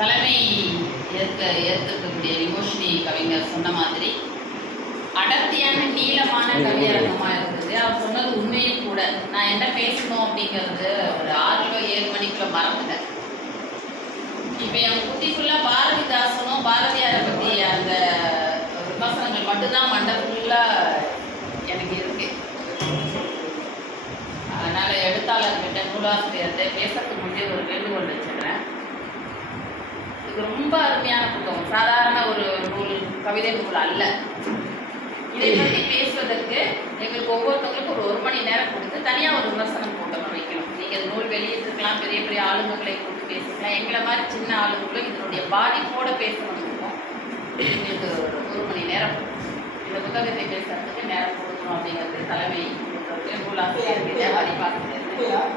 தலைமை ஏற்கக்கூடிய விமோஷினி கவிஞர் சொன்ன மாதிரி அடர்த்தியான நீளமான கவியரங்கமாக இருந்தது. அவர் சொன்னது உண்மையும் கூட. நான் என்ன பேசணும் அப்படிங்கிறது ஒரு 6-7 மணிக்குள்ள மறந்துட்டேன். இப்போ என் புத்தி ஃபுல்லாக பாரதிதாசனும் பாரதியாரை பற்றி அந்த விமர்சனங்கள் மட்டும்தான் மண்டை ஃபுல்லாக எனக்கு இருக்கு. அதனால் எழுத்தாளர்கிட்ட நூலாசிரியர்கிட்ட பேசுறதுக்கு முன்னே ஒரு வேண்டுகோள் வச்சுக்கிறேன். இது ரொம்ப அருமையான புத்தகம், சாதாரண ஒரு நூல், கவிதை நூல் அல்ல. இதை பற்றி பேசுவதற்கு எங்களுக்கு ஒவ்வொருத்தவங்களுக்கும் ஒரு மணி நேரம் கொடுத்து தனியாக ஒரு விமர்சனம் கூட்டமாக வைக்கணும். நீங்கள் நூல் வெளியிட்டிருக்கலாம், பெரிய பெரிய ஆளுமைகளை கூப்பிட்டு பேசிக்கலாம். எங்களை மாதிரி சின்ன ஆளுங்களும் இதனுடைய பாதிப்போடு பேசணும் இருக்கும். எங்களுக்கு ஒரு மணி நேரம் இந்த புத்தகத்தை பேசுறதுக்கு நேரம் கொடுக்கணும் அப்படிங்கிறது தலைமை நூலாசிரியருக்கு தேவாரி பார்க்குறது.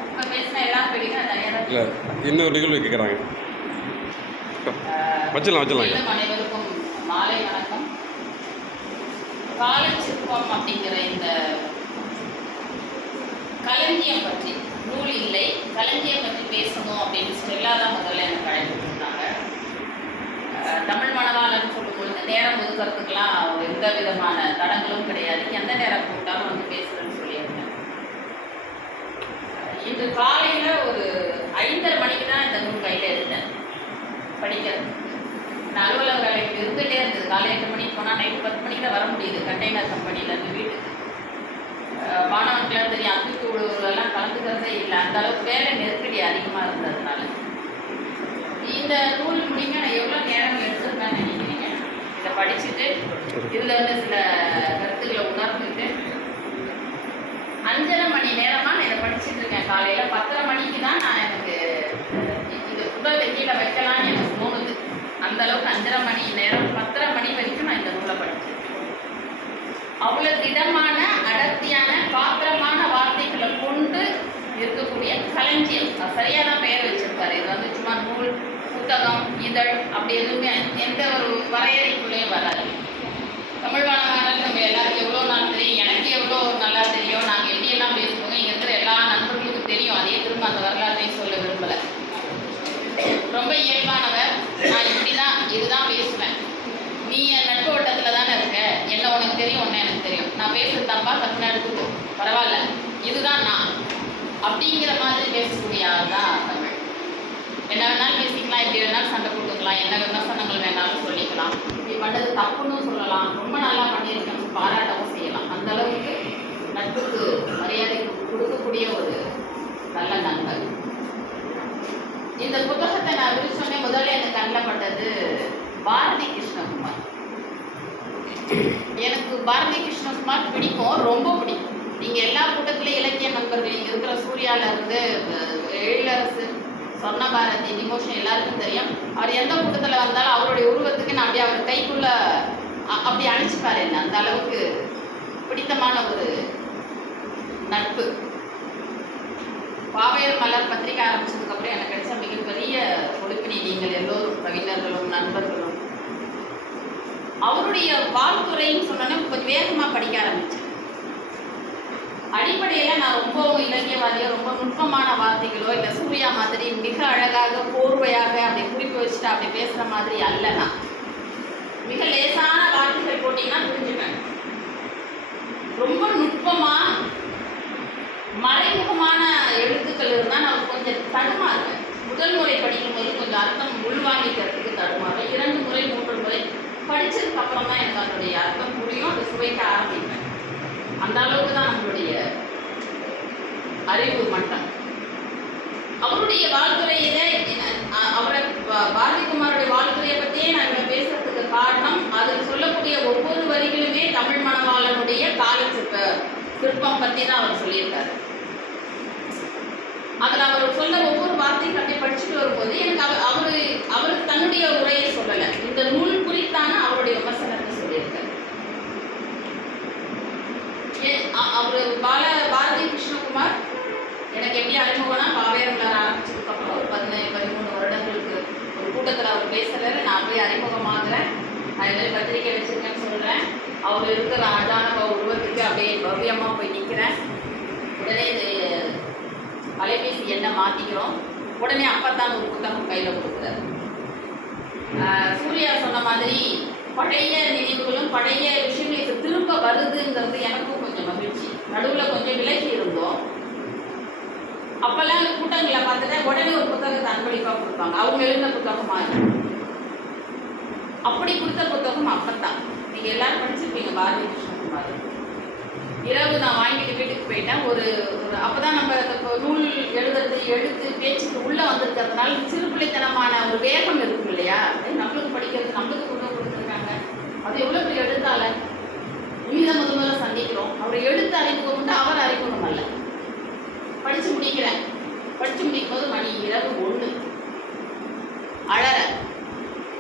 இப்போ பேசினா எல்லாம் படிக்க தனியாக தான். இன்னொரு நிகழ்வு கேட்குறாங்க. அனைவருக்கும் மாலை வணக்கம். காலச்சிற்பம் அப்படிங்கிற இந்த களஞ்சியம் பற்றி, நூல் இல்லை களஞ்சியம் பற்றி பேசணும் அப்படின்னு சொல்லாதான் முதல்ல எனக்கு அழைப்பு இருந்தாங்க. தமிழ் மணவாளன்னு சொல்லும்பொழுது நேரம் ஒதுக்கிறதுக்கெலாம் எந்த விதமான தடங்களும் கிடையாது. எந்த நேரம் கூப்பிட்டாலும் வந்து பேசுகிறேன்னு சொல்லியிருந்தேன். இன்று காலையில் ஒரு 5:30 மணிக்கு தான் இந்த நூல் கையில் எடுத்தேன் படிக்கிறது. நான் அலுவலக வேலைக்கு இருந்துகிட்டே இருந்தது. காலை 8 மணிக்கு போனால் நைட்டு 10 மணிக்கு தான் வர முடியுது. கண்டெய்னர் கம்பெனிலேருந்து வீட்டுக்கு மாணவர்களாக தெரியும், அத்துக்கூடுலாம் கலந்துக்கிறதே இல்லை. அந்த அளவுக்கு வேலை நெருக்கடி அதிகமாக இருந்ததுனால இந்த நூல் முடிங்க நான் எவ்வளோ நேரம் எடுத்துருக்கேன்னு நினைக்கிறீங்க? இதை படிச்சுட்டு இதில் வந்து சில கருத்துக்களை உணர்ந்துட்டு 5:30 மணி நேரமாக நான் இதை படிச்சுட்டு இருக்கேன். காலையில் 10:30 மணிக்கு தான் நான் எனக்கு இது புத்தகத்தை கீழே வைக்கலான்னு எனக்கு தோணுது. அந்த அளவுக்கு 5:30 மணி நேரம் 10:30 மணி வரைக்கும் நான் இந்த நூலை படித்தேன். அவ்வளோ திடமான அடர்த்தியான காத்திரமான வார்த்தைகளை கொண்டு இருக்கக்கூடிய களஞ்சியம். சரியாக தான் பெயர் வச்சிருப்பாரு. இது வந்து சும்மா நூல், புத்தகம், இதழ் அப்படி எதுவுமே எந்த ஒரு வரையறைக்குள்ளேயும் வராது. தமிழ் மாணவர்கள் நம்ம எல்லாருக்கும் எவ்வளோ நாள் தெரியும், எனக்கு எவ்வளோ நல்லா தெரியும், நாங்கள் எப்படியெல்லாம் பேசுவோங்க, இங்கே இருக்கிற எல்லா நண்பர்களுக்கும் தெரியும். அதே திரும்ப அந்த வரலாற்றையும் சொல்ல விரும்பலை. ரொம்ப இயல்பானவர். நான் இப்படி தான் இதுதான் பேசுவேன். நீ என் நட்பு வட்டத்தில் தானே இருக்க, என்ன உனக்கு தெரியும், ஒன்று எனக்கு தெரியும். நான் பேசுறது தப்பா தப்புன்னு எடுத்துக்கோ, பரவாயில்ல, இதுதான் நான் அப்படிங்கிற மாதிரி பேசக்கூடிய ஆள் தான் தமிழ். என்ன வேணாலும் பேசிக்கலாம், எப்படி வேணாலும் சண்டை போட்டுக்கலாம், என்ன விமர்சனங்கள் வேணாலும் சொல்லிக்கலாம். இப்படி பண்ணது தப்புன்னு சொல்லலாம், ரொம்ப நல்லா பண்ணியிருக்கணும் பாராட்டவும் செய்யலாம். அந்த அளவுக்கு நட்புக்கு மரியாதை கொடுக்கக்கூடிய ஒரு நல்ல நண்பர். இந்த புத்தகத்தை நான் விரிச்சோன்னே முதல்ல எனக்கு கண்ணில் பட்டது பாரதி கிருஷ்ணகுமார். எனக்கு பாரதி கிருஷ்ணகுமார் பிடிக்கும், ரொம்ப பிடிக்கும். நீங்கள் எல்லா கூட்டத்திலையும் இலக்கிய நண்பர்கள் இங்கே இருக்கிற சூர்யாவிலேருந்து எழிலரசு, சொர்ண பாரதி, டிமோஷன் எல்லாருக்கும் தெரியும். அவர் எந்த கூட்டத்தில் வந்தாலும் அவருடைய உருவத்துக்கு நான் அப்படியே அவர் கைக்குள்ள அப்படி அனுப்பிச்சுப்பார். என்ன அந்த அளவுக்கு பிடித்தமான ஒரு நட்பு. பாவேர் மலர் பத்திரிகை ஆரம்பிச்சதுக்கப்புறம் எனக்கு கிடைச்ச மிகப்பெரிய கொடுப்பினை நீங்கள் எல்லோரும் கவிஞர்களும் நண்பர்களும். அவருடைய வாழ்த்துறைன்னு சொன்னோன்னே கொஞ்சம் வேகமாக படிக்க ஆரம்பித்தேன். அடிப்படையில் நான் ரொம்ப இலக்கியவாதியோ ரொம்ப நுட்பமான வார்த்தைகளோ இல்லை சூர்யா மாதிரி மிக அழகாக கோர்வையாக அப்படி குறிப்பு வச்சுட்டு அப்படி பேசுகிற மாதிரி அல்ல. நான் மிக லேசான வார்த்தைகள் போட்டிங்கன்னா புரிஞ்சுப்பேன். ரொம்ப நுட்பமாக மறைமுகமான எழுத்துக்கள் இருந்தால் நான் கொஞ்சம் தடுமாறுவேன். முதல் முறை படிக்கும்போது கொஞ்சம் அர்த்தம் உள்வாங்கிக்கிறதுக்கு தடுமாறுவேன். 2 முறை 3 முறை படித்ததுக்கு அப்புறம் தான் எனக்கு அதனுடைய அர்த்தம் புரியும், அதை சுவைக்க ஆரம்பிப்பேன். அந்த அளவுக்கு தான் நம்மளுடைய அறிவு மட்டம். அவருடைய வாழ்த்துறையில அவரை பாரதிகுமாருடைய வாழ்த்துறையை பற்றியே நான் இவ்வளோ பேசுறதுக்கு காரணம், அதில் சொல்லக்கூடிய ஒவ்வொரு வரிகளுமே தமிழ் மணவாளனுடைய சிற்பம் பற்றி தான் அவர் சொல்லியிருக்காரு. அதில் அவர் சொல்ல ஒவ்வொரு வார்த்தையும் அப்படியே படிச்சுட்டு வரும்போது எனக்கு அவருக்கு தன்னுடைய உரையை சொல்லலை, இந்த நூல் குறித்தான அவருடைய விமர்சனத்தை சொல்லியிருக்காரு. அவர் பாரதி கிருஷ்ணகுமார் எனக்கு எப்படி அறிமுகம்னா, பாவேர் மலர் ஆரம்பிச்சதுக்கப்புறம் ஒரு 13 வருடங்களுக்கு ஒரு கூட்டத்தில் அவர் பேசுகிறாரு. நான் போய் அறிமுகமாகிறேன். நான் இது பத்திரிக்கை வச்சுருக்கேன்னு சொல்கிறேன். அவர் இருக்கிற அழகான உருவத்துக்கு அப்படியே பவ்யமாக போய் நிற்கிறேன். உடனே இது அலைபேசி எண்ணை மாற்றிக்கிறோம். உடனே அப்பத்தான் ஒரு புத்தகம் கையில் கொடுக்குறாரு. சூர்யா சொன்ன மாதிரி பழைய நினைவுகளும் பழைய விஷயங்களுக்கு திரும்ப வருதுங்கிறது எனக்கும் கொஞ்சம் மகிழ்ச்சி. நடுவில் கொஞ்சம் விலகி இருந்தோம். அப்பெல்லாம் கூட்டங்களை பார்த்துட்டா உடனே ஒரு புத்தகத்தை அன்பளிப்பாக கொடுப்பாங்க. அவங்க எழுதின புத்தகமா இருக்கும். அப்படி கொடுத்த புத்தகம் அப்பத்தான் நீங்க எல்லாரும் படிச்சிருப்பீங்க, பாரதி கிருஷ்ணகுமார். இரவு நான் வாங்கிட்டு வீட்டுக்கு போயிட்டேன். ஒரு அப்பதான் நம்ம நூல் எழுதுறது எழுத்து பேச்சுக்கு உள்ள வந்திருக்கிறதுனால சிறு பிள்ளைத்தனமான ஒரு வேகம் இருக்கும் இல்லையா? நம்மளுக்கு படிக்கிறது நம்மளுக்கு புத்தகம் கொடுத்துருக்காங்க. அது எவ்வளவு பெரிய எழுத்தாளர், இனிதான் முதல்ல சந்திக்கிறோம். அவர் எழுத்து அறிமுகம் உண்டு, அவர் அறிமுகம் அல்ல. படிச்சு முடிக்கிறேன். படிச்சு முடிக்கும் போது மணி இரவு 1. அழற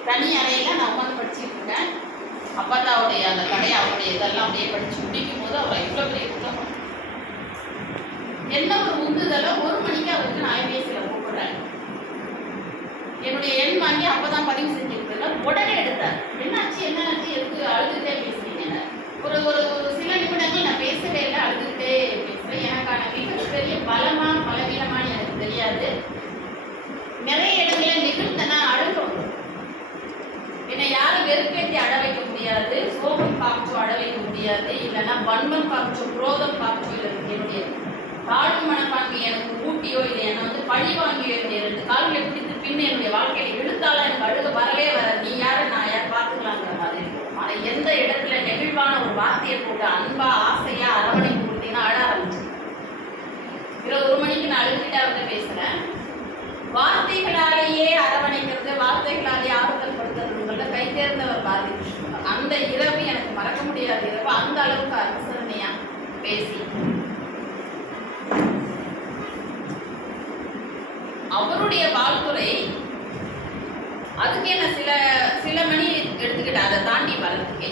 தனி அறையில நான் உட்காந்து படிச்சுட்டு இருக்கேன். அப்பத்தாவுடைய அந்த கடையை அவருடைய இதெல்லாம் அப்படியே படிச்சு முடிக்கும் போது அவர் எவ்வளவு பெரிய புத்தகம். என்ன ஒரு உந்துதலோ 1 மணிக்கு அவருக்கு நான் ஐபிஎஸ்சியில் கூப்பிடுறேன். என்னுடைய எண் வாங்கி அப்பதான் பதிவு செஞ்சுருக்கல உடனே எடுத்தார். என்னாச்சு என்னாச்சு எதுக்கு அழுதுகிட்டே பேசுறீங்க? ஒரு ஒரு சில நிமிடங்கள் நான் பேசவே இல்லை, அழுதுகிட்டே பேசுறேன். எனக்கான மிகப்பெரிய பலமா பலவீனமானு எனக்கு தெரியாது. நிறைய இடங்களை நிகழ்த்தனா அழுகும். என்னை யாரும் வெறுப்பேற்றி அழ வைக்க முடியாது, சோகம் காமிச்சோ அழ வைக்க முடியாது, இல்லைன்னா வன்மம் காமிச்சோ குரோதம் காமிச்சோ இல்லை என்னுடைய தாழ்வு மனப்பான்மை எனக்கு ஊட்டியோ இல்லை என்னை வந்து பழி வாங்கியோ என்னுடைய 2 கால்களை பிடித்து பின்னு என்னுடைய வாழ்க்கையில இழுத்தாலும் எனக்கு அழுக வரவே வர. நீ யாரு நான் யார் பார்த்துக்கலாங்கிற மாதிரி இருக்கும். ஆனால் எந்த இடத்துல நெகிழ்வான ஒரு வார்த்தையை போட்டு அன்பா ஆசையா அரவணைப்பு கொடுத்தீங்கன்னா அழ ஆரம்பிச்சு. 1 மணிக்கு நான் அழுதுகிட்டே அவர்கிட்ட பேசுறேன். வார்த்தைகளாலேயே அரவணைக்கிறது, வார்த்தைகளாலேயே ஆறுதல் படுத்துறதுங்கள கை தேர்ந்தவர் பாரதி கிருஷ்ணன். அந்த இரவு எனக்கு மறக்க முடியாத இரவு. அந்த அளவுக்கு அனுசரணையா பேசி அவருடைய வாழ்த்துறை அதுக்கே நான் சில மணி எடுத்துக்கிட்டேன். அதை தாண்டி வரதுக்கே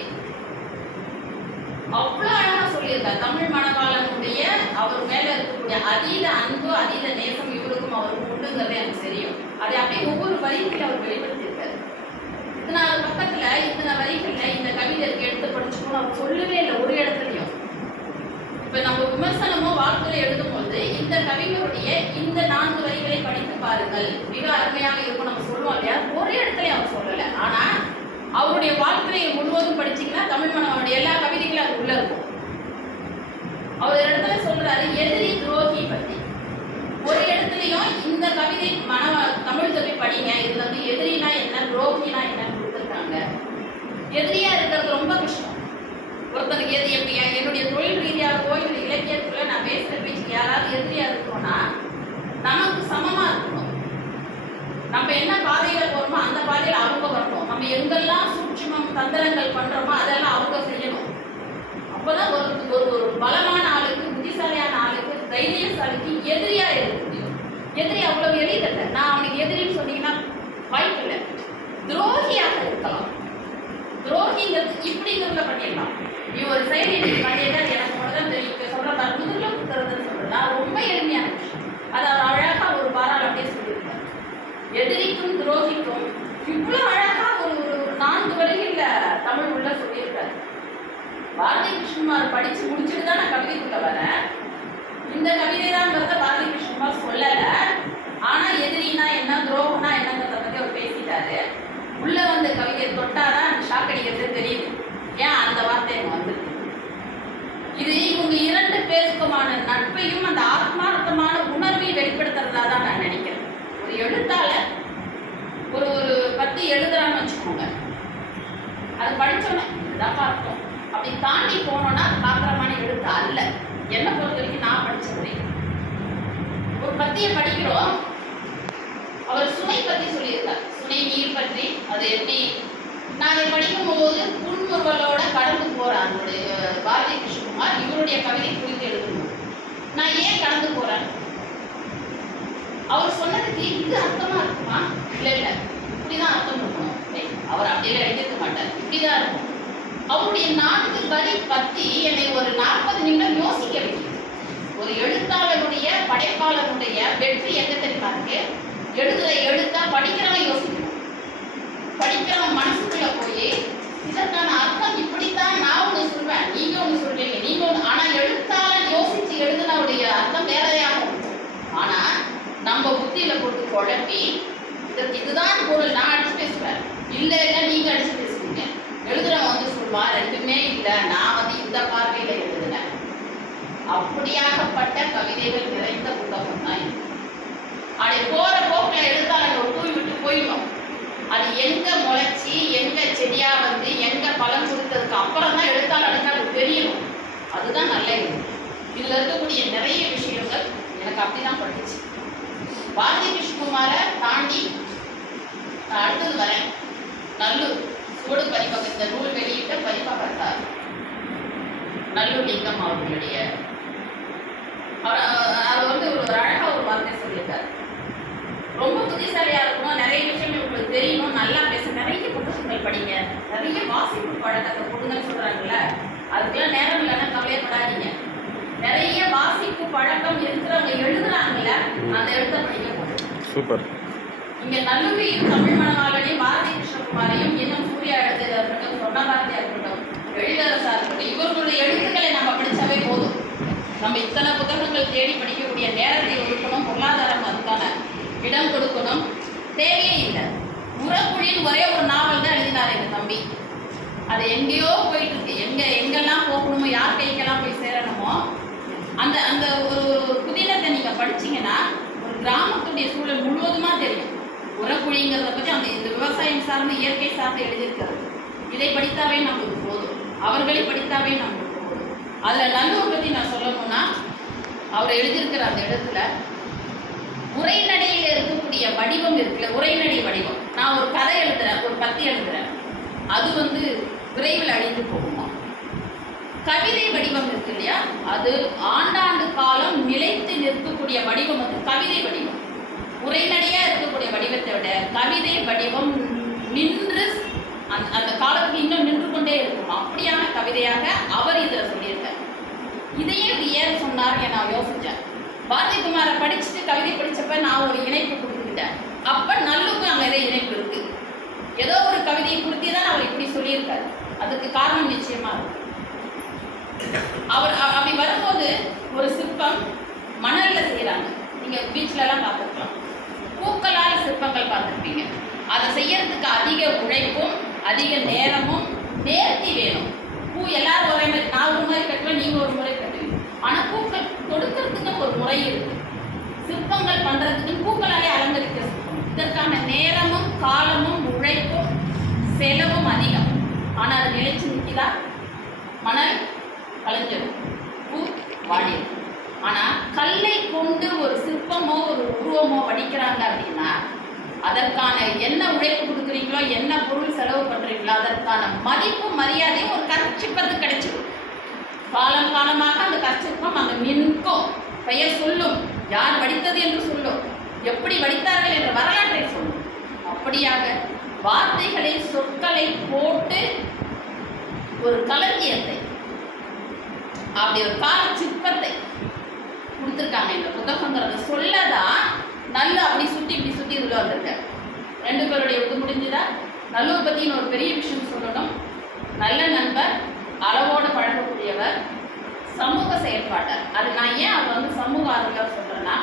அவ்வளோ அழகா சொல்லியிருக்கார். தமிழ் மணவாளனுடைய அவர் மேல இருக்கக்கூடிய அதீத அன்பு அதீத நேசம் இவருக்கும் அவருக்கும் உண்டுங்கிறது எனக்கு தெரியும். அதை அப்படியே ஒவ்வொரு வரிகளையும் அவர் வெளிப்படுத்தியிருக்காரு. 14 பக்கத்துல இத்தனை வரிகள்ல இந்த கவிதைக்கு எடுத்து படிச்சுக்கணும் அவர் சொல்லவே இல்லை ஒரு இடத்துலையும். இப்ப நம்ம விமர்சனமோ வாழ்த்துறை எழுதும் போது இந்த கவிஞருடைய இந்த 4 வரிகளை படித்து பாருங்கள், மிக அருமையாக இருக்கும் நம்ம சொல்லுவோம் இல்லையா? ஒரே இடத்துலயும் அவர் சொல்லலை. ஆனா அவருடைய வாழ்த்துறையை முழுவதும் படிச்சீங்கன்னா தமிழ் மணவாளனுடைய எல்லா கவிதைகளும் அது உள்ள இருக்கும். அவர் இடத்துல சொல்றாரு எதிரி துரோகி பத்தி. ஒரு இடத்துலயும் இந்த கவிதை தமிழ் கவி படிங்க, இதுல வந்து எதிரினா என்ன துரோகினா என்னன்னு கொடுத்துருக்காங்க. எதிரியா இருக்கிறது ரொம்ப கஷ்டம். ஒருத்தருக்கு என்னுடைய தொழில் ரீதியாகவோ இல்லை இலக்கியத்துல நான் பேசுற பேச்சுக்கு யாராவது எதிரியா இருக்கோம்னா நமக்கு சமமா இருக்கணும். நம்ம என்ன பாதையில போறோமோ அந்த பாதையில அவங்க வரணும். நம்ம எங்கெல்லாம் சூட்சுமம் தந்திரங்கள் பண்றோமோ அதெல்லாம் அவங்க செய்யணும். அப்பதான் ஒரு பலமான ஆளுக்கு, புத்திசாலியான ஆளுக்கு, தைரியசாலிக்கு எதிரியா இருக்க முடியும். எதிரி அவ்வளவு எளிதல்ல. நான் அவனுக்கு எதிரின்னு சொன்னீங்கன்னா வாய்ப்பு இல்லை. துரோகியாக இருக்கலாம். துரோகிங்கிறது இப்படிங்கிறத பண்ணிடலாம். நீ ஒரு செயல் பண்ணியிருந்தா எனக்கு மட்டும்தான் தெரியும் சொல்ற முதல்ல கொடுக்கறதுன்னு சொல்றேன். நான் ரொம்ப எளிமையான விஷயம். அதை அவர் அழகா ஒரு பாராள் அப்படியே சொல்லியிருக்காரு. எதிரிக்கும் துரோகிக்கும் இவ்வளவு அழகா ஒரு 4 வரிகள்ல தமிழ் உள்ள சொல்லியிருக்காரு. பாரதி கிருஷ்ணகுமார் படிச்சு முடிச்சுட்டு தான் நான் கவிதைக்குள்ள வரேன். இந்த கவிதை தான்ங்கிறத பாரதி கிருஷ்ணகுமார் சொல்லல. ஆனா எதிரினா என்ன துரோகம்னா என்னங்கிறத பத்தி அவர் பேசிட்டாரு. உள்ள வந்து கவிதை தொட்டாதான் ஷாக் அடிக்கிறது தெரியுது. ஏன் அந்த வார்த்தை எனக்கு வந்து இது இவங்க 2 பேருக்குமான நட்பையும் அந்த ஆத்மார்த்தமான உணர்வையும் வெளிப்படுத்துறதா தான் நான் நினைக்கிறேன். ஒரு எழுத்தாளர் ஒரு பத்தி எழுதுறான்னு வச்சுக்கோங்க, அது படிச்சோன்னே இதுதான் பார்த்தோம் அப்படி தாண்டி போனோம்னா அது பாத்திரமான எழுத்து அல்ல. என்னை பொறுத்த வரைக்கும் நான் படிச்சது ஒரு பத்தியை படிக்கிறோம். அவர் சுனை பத்தி சொல்லியிருக்கார். சுனை நீர் பற்றி அது எப்படி நான் அதை படிக்கும் போது புன்முறுவலோட கடந்து போறேன். அவருடைய பாரதி கிருஷ்ணகுமார் இவருடைய கவிதை குறித்து எழுதணும். நான் ஏன் கடந்து போறேன்? அவர் சொன்னதுக்கு இது அர்த்தமா இருக்குமா? இல்ல இப்படிதான் அர்த்தம் இருக்கணும். அவர் அப்படியெல்லாம் எழுதிக்க மாட்டார், இப்படிதான் இருக்கும். அவருடைய 4 வரி பத்தி என்னை ஒரு 40 நிமிடம் யோசிக்க வைக்கும். ஒரு எழுத்தாளருடைய படைப்பாளருடைய வெற்றி எங்க தெரியுமா இருக்கு? எழுதுற எழுத்தா படிக்கிறவன் யோசிக்கணும். படிக்கிறவன் மனசுக்குள்ள போய் இதற்கான அர்த்தம் இப்படித்தான் நான் ஒண்ணு சொல்வேன், நீங்க ஒண்ணு சொல்றீங்க, நீங்க ஒண்ணு. ஆனா எழுத்தாளர் யோசிச்சு எழுதுனவுடைய அர்த்தம் வேறையாக இருக்கும். ஆனா நம்ம புத்தியில போட்டு குழப்பி இதற்கு இதுதான் பொருள். நான் அடிச்சு பேசுவேன், இல்லை இல்லை நீங்க அடிச்சு பேசுவீங்க. எழுதுறவன் வந்து சொல்லுவா ரெண்டுமே இல்லை, நான் வந்து இந்த பார்வையில எழுதுனேன். அப்படியாகப்பட்ட கவிதைகள் நிறைந்த புத்தகம் தான் இது. அப்படி போற போக்கில் எழுத்தாளர்கள் தூவி விட்டு போயிடும். அது எங்க முளைச்சி எங்க செடியா வந்து எங்க பலன் கொடுத்ததுக்கு அப்புறம் தான் எழுத்தாளருக்கு அது தெரியணும். அதுதான் நல்ல இது. இதுல இருக்கக்கூடிய நிறைய விஷயங்கள் எனக்கு அப்படிதான் பட்டுச்சு. பாரதி கிருஷ்ணகுமாரை தாண்டி நான் அடுத்தது வரேன். நல்லூர் சுவடு பதிப்பகம், இந்த நூல் வெளியிட்ட பதிப்பகத்தார் நல்லூர் லிங்கம் அவர்களுடைய அவர் வந்து ஒரு அழகா ஒரு வார்த்தை சொல்லியிருக்காரு. ரொம்ப புத்திசாலியா இருக்கணும், நிறைய விஷயங்கள் உங்களுக்கு தெரியணும், நல்லா பேச, நிறைய புத்தகங்கள் படிங்க, நிறைய வாசிப்பு பழக்கத்தை கொடுங்கன்னு சொல்றாங்கல்ல. அதுக்கெல்லாம் நேரம் இல்லைன்னா கவலையப்படாதீங்க. நிறைய வாசிப்பு பழக்கம் இருக்கிறவங்க எழுதுறாங்கல்ல, அந்த எழுத்த படிக்க போகுது. சூப்பர். இங்க நல்லூரியும் தமிழ் மணமாளனையும் பாரதி கிருஷ்ணகுமாரையும் இன்னும் சூர்யா எழுதுறதா இருக்கட்டும், சொன்னபாரதியா இருக்கட்டும், எழிலரசா இருக்கட்டும், இவர்களுடைய எழுத்துக்களை நம்ம படிச்சாவே போதும். நம்ம இத்தனை புத்தகங்கள் தேடி படிக்கக்கூடிய நேரத்தை ஒதுக்கணும், பொருளாதாரம் அதுக்கான இடம் கொடுக்கணும், தேவையே இல்லை. உரக்குழின்னு ஒரே ஒரு நாவல் தான் எழுதினார் எங்க தம்பி. அது எங்கேயோ போயிட்டு இருக்கு. எங்கெல்லாம் போகணுமோ, யார் கைக்கெல்லாம் போய் சேரணுமோ, அந்த அந்த ஒரு புதினத்தை நீங்க படிச்சீங்கன்னா ஒரு கிராமத்துடைய சூழல் முழுவதுமா தெரியும். உரக்குழிங்கிறத பற்றி அந்த இந்த விவசாயம் சார்ந்து இயற்கை சார்ந்து எழுதியிருக்கிறது. இதை படித்தாவே நம்மளுக்கு போதும், அவர்களை படித்தாவே நம்மளுக்கு போதும். அதுல நல்லூர் பத்தி நான் சொல்லணும்னா, அவர் எழுதியிருக்கிற அந்த இடத்துல உரைநடையில் இருக்கக்கூடிய வடிவம் இருக்குல்ல, உரைநடை வடிவம். நான் ஒரு கதை எழுதுறேன், ஒரு பத்தி எழுதுறேன், அது வந்து விரைவில் அழிந்து போகுமா. கவிதை வடிவம் இருக்கு இல்லையா, அது ஆண்டாண்டு காலம் நிலைத்து நிற்கக்கூடிய வடிவம் வந்து கவிதை வடிவம். உரைநடையா இருக்கக்கூடிய வடிவத்தை விட கவிதை வடிவம் நின்று அந்த காலத்துக்கு இன்னும் நின்று கொண்டே இருக்கும். அப்படியான கவிதையாக அவர் இதில் சொல்லியிருக்கார். இதையே ஏன் சொன்னார் நான் யோசித்தேன். பாரதி குமாரை படிச்சுட்டு கவிதை படிச்சப்ப நான் ஒரு இணைப்பு கொடுத்துக்கிட்டேன். அப்ப நல்லுக்கும் அங்கே ஏதோ இணைப்பு இருக்கு. ஏதோ ஒரு கவிதையை குறித்து தான் அவர் இப்படி சொல்லியிருக்காரு. அதுக்கு காரணம் நிச்சயமா இருக்கு. அவர் அப்படி வரும்போது ஒரு சிற்பம் மணல்ல செய்யறாங்க. நீங்க பீச்ல எல்லாம் பார்த்துருக்கலாம். பூக்களால் சிற்பங்கள் பார்த்துருப்பீங்க. அதை செய்யறதுக்கு அதிக உழைப்பும் அதிக நேரமும் நேர்த்தி வேணும். பூ எல்லாரும் ஒரே மாதிரி, நான் ஒரு முறை கட்டுவேன், நீங்க ஒரு முறை கட்டுவீங்க. ஆனா பூக்கள் கொடுக்கறதுக்கு ஒரு முறை இருக்கு. சிற்பங்கள் பண்றதுக்கு பூக்களாலே அலங்கரிக்க சிற்பம். இதற்கான நேரமும் காலமும் உழைப்பும் செலவும் அதிகம். ஆனா அது நிலைச்சு நிற்கிறா. மணல் கலைஞ்சிடும், பூ வாடிடும். ஆனா கல்லை கொண்டு ஒரு சிற்பமோ ஒரு உருவமோ வடிக்கிறாங்க அப்படின்னா அதற்கான என்ன உழைப்பு கொடுக்குறீங்களோ, என்ன பொருள் செலவு பண்றீங்களோ, அதற்கான மதிப்பு மரியாதையும் ஒரு கற்சிப்பத்துக்கு கிடைச்சிடும். காலம் காலமாக அந்த கற்சிற்பம் அங்கே நிற்கும், பெயர் சொல்லும், யார் வடித்தது என்று சொல்லும், எப்படி வடித்தார்கள் என்ற வரலாற்றை சொல்லும். அப்படியாக வார்த்தைகளை சொற்களை போட்டு ஒரு களஞ்சியத்தை, அப்படி ஒரு கால சிற்பத்தை கொடுத்துருக்காங்க. இந்த புத்தகங்கிறத சொல்லதான் நல்ல அப்படி சுற்றி இப்படி சுற்றி உள்ள வந்திருக்காரு. ரெண்டு பேருடைய இது முடிஞ்சுதா. நல்லூர் பற்றின்னு ஒரு பெரிய விஷயம் சொல்லணும். நல்ல நண்பர், அளவோடு பழகக்கூடியவர், சமூக செயற்பாட்டார். அது நான் ஏன் அதை வந்து சமூக ஆர்வலர் சொல்கிறேன்னா,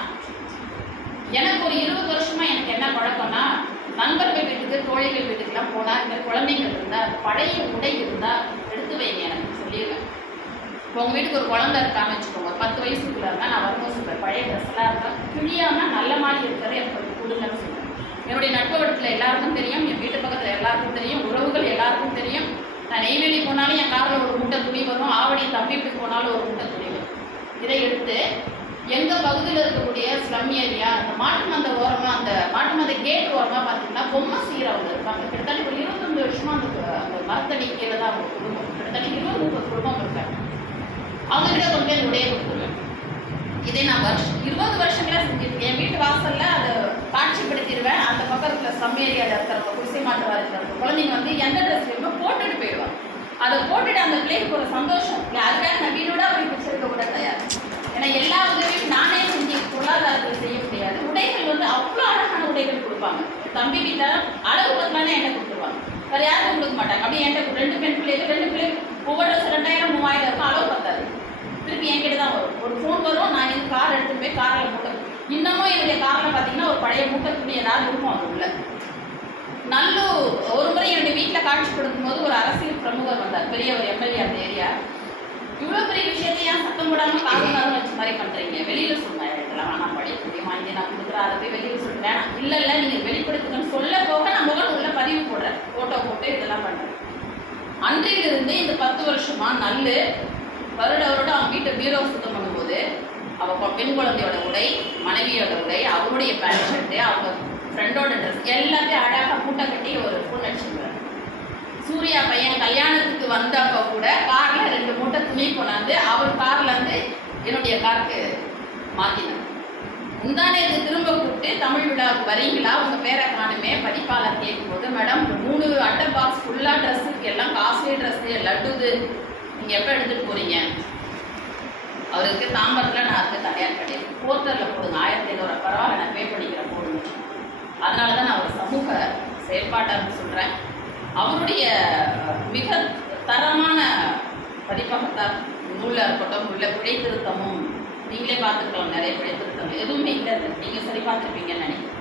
எனக்கு ஒரு 20 வருஷமா எனக்கு என்ன பழக்கம்னா, நண்பர்கள் வீட்டுக்கு தோழிகள் வீட்டுக்கெல்லாம் போனால் இந்த குழந்தைகள் இருந்தால் பழைய உடை இருந்தால் எடுத்து வைங்க எனக்கு சொல்லிடுவேன். இப்போ உங்கள் வீட்டுக்கு ஒரு குழந்தை இருக்கான்னு வச்சுக்கோங்க, 10 வயசுக்குள்ள இருந்தால் நான் வரும்போது சொல்கிறேன், பழைய ட்ரெஸ்லாம் இருந்தால் கிளியாமல் நல்ல மாதிரி இருக்கிறத எனக்கு கொடுங்கன்னு சொல்லுவேன். என்னுடைய நட்பு வட்டத்தில் எல்லாருக்கும் தெரியும், என் வீட்டு பக்கத்தில் எல்லாருக்கும் தெரியும், உறவுகள் எல்லாருக்கும் தெரியும். நான் நெய்வேலி போனாலும் என் காரில் ஒரு மூட்டை துணி வரும், ஆவடி தம்பி வீட்டுக்கு போனாலும் ஒரு மூட்டை துணி வரும். இதை எடுத்து எங்கள் பகுதியில் இருக்கக்கூடிய ஸ்லம் ஏரியா, அந்த மாட்டு மந்த ஓரமாக, அந்த மாட்டு மந்த கேட் ஓரமாக பார்த்தீங்கன்னா பொம்மை செய்கிறவங்க இருப்பாங்க. கிட்டத்தட்ட ஒரு 29 வருஷமாக அந்த மரத்தடி கீழே தான் அவங்க குடும்பம், கிட்டத்தட்ட 20-30 குடும்பம் இருக்காங்க. அவங்ககிட்ட கொண்டு போய் உடைய கொடுத்துருவேன். இதை நான் 20 வருஷங்களாக செஞ்சுருக்கேன். என் வீட்டு வாசலில் அதை காட்சிப்படுத்திடுவேன். அந்த பக்கத்தில் ஸ்லம் ஏரியாவில் இருக்கிறவங்க, குடிசை மாட்டுவார் இருக்கிறவங்க குழந்தைங்க வந்து எந்த ட்ரெஸ் வேணுமோ போட்டுட்டு போயிடுவாங்க. அதை போட்டுட்டு அந்த பிள்ளைக்கு ஒரு சந்தோஷம். அதுக்காக நான் வீடோட போய் பிடிச்சிருக்க கூட தயார். ஏன்னா எல்லா உதவியும் நானே செஞ்சு பொருளாதாரத்தில் செய்ய முடியாது. உடைகள் வந்து அவ்வளோ அழகான உடைகள் கொடுப்பாங்க. தம்பி வீட்டில் அளவு பத்தலானே என்கிட்ட கொடுத்துருவாங்க, வேறு யாருக்கும் கொடுக்க மாட்டாங்க. அப்படியே என்கிட்ட 2 பெண் பிள்ளைகள், 2 பிள்ளைகள் ஒவ்வொரு 2000 3000 இருக்கும், அளவு பத்தாது. திருப்பி என்கிட்ட தான் வரும். ஒரு ஃபோன் வரும், நான் கார் எடுத்துகிட்டு போய் காரில் போட்டு, இன்னமும் என்னுடைய காரில் பார்த்தீங்கன்னா ஒரு பழைய மூட்டை துணி ஏதாவது இருக்கும் அது உள்ள. நல்லூர் ஒரு முறை என்னுடைய வீட்டில் காட்சி கொடுக்கும்போது ஒரு அரசியல் பிரமுகர் வந்தார், பெரிய ஒரு எம்எல்ஏ அந்த ஏரியா. இவ்வளோ பெரிய விஷயத்தையா சத்தம் போடாமல் காரணம் வச்ச மாதிரி பண்ணுறீங்க, வெளியில் சொன்னேன், இதெல்லாம் நான் படிக்க வாங்கி நான் கொடுக்குறேன், அதை போய் வெளியில் சொல்கிறேன். இல்லை நீங்கள் வெளிப்படுத்துங்கன்னு சொல்ல போக நான் முகன் உள்ள பதிவு போடுறேன், ஃபோட்டோ போட்டு இதெல்லாம் பண்ணுறேன். அன்றையிலிருந்து இந்த 10 வருஷமா நல்லு வருடம் அவங்க வீட்டை பீரோ சுத்தம் பண்ணும்போது அவள் பெண் குழந்தையோட உடை, மனைவியோட உடை, அவருடைய பேண்ட் ஷர்ட்டு, அவங்க ஃப்ரெண்டோட ட்ரெஸ் எல்லாத்தையும் அழகாக மூட்டை கட்டி ஒரு பொண்ணு அடிச்சுக்கிறார். சூர்யா பையன் கல்யாணத்துக்கு வந்தப்போ கூட காரில் 2 மூட்டை துணி கொண்டாந்து அவர் காரில் வந்து என்னுடைய காருக்கு மாற்றினார். முந்தானே இது திரும்ப கூப்பிட்டு தமிழ் விழாவுக்கு வரீங்களா, உங்கள் பேரை காணுமே படிப்பாளர் கேட்கும்போது, மேடம் 3 அட்டை பாக்ஸ் ஃபுல்லாக ட்ரெஸ்ஸுக்கு எல்லாம் காஸ்ட்லி ட்ரெஸ்ஸு லட்டுது, நீங்கள் எப்போ எடுத்துகிட்டு போகிறீங்க? அவருக்கு தாம்பரத்தில் நான் அதுக்கு தனியார் கிடையாது, போர்த்தரில் போடுங்க, 1500 பரவாயில்ல நான் பே பண்ணிக்கிறேன் போடுங்க. அதனால தான் நான் ஒரு சமூக செயற்பாட்டாளர்னு சொல்கிறேன். அவருடைய மிக தரமான பதிப்பகத்தார் நூலில் இருக்கட்டும், உள்ள பிழை திருத்தமும் நீங்களே பார்த்துருக்கலாம், நிறைய பிழை திருத்தம் எதுவுமே இல்லை, நீங்கள் சரி பார்த்துருப்பீங்கன்னு நினைக்கிறேன்.